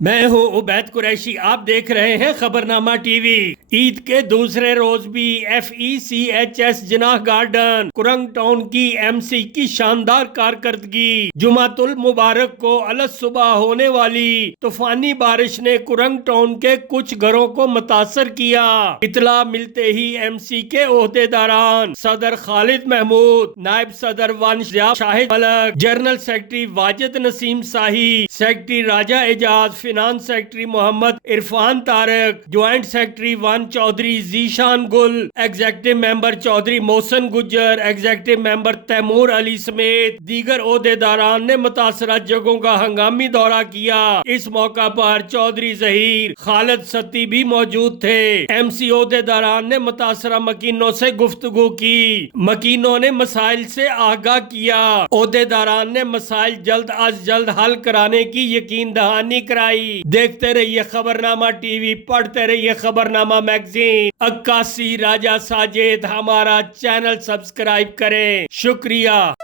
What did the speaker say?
मैं हूं उबैद कुरैशी। आप देख रहे हैं खबरनामा टीवी। ईद के दूसरे रोज भी FECHS जिनाह गार्डन कुरंग टाउन की MC की शानदार कारकर्दगी। जुमातुल मुबारक को अलग सुबह होने वाली तूफानी बारिश ने कुरंग टाउन के कुछ घरों को मुतासर किया। इतला मिलते ही MC के ओहदेदारान सदर खालिद महमूद, नायब सदर Shahid Malak, general secretary Wajid Naseem Shahi, secretary Raja Ejaz, finance secretary Mohammad Irfan Tariq, joint secretary one Chaudhry Zeeshan Gul, executive member Chaudhry Mohsin Gujjar, executive member Taimur Ali समेत दीगर ओहदेदारान ने मुतासरा जगहों का हंगामी दौरा किया। इस मौका पर चौधरी जहीर, खालिद सत्ती भी मौजूद थे। MC ओहदेदारान ने मुतासरा मकीनों से गुफ्तगू की। मकीनों ने मसाइल से आगाह किया। ओहदेदारान ने मसाइल जल्द अज जल्द हल कराने की यकीन दहानी कराई। देखते रहिए खबरनामा टीवी, पढ़ते रहिए खबरनामा मैगजीन। अक्कासी राजा साजिद, हमारा चैनल सब्सक्राइब करें। शुक्रिया।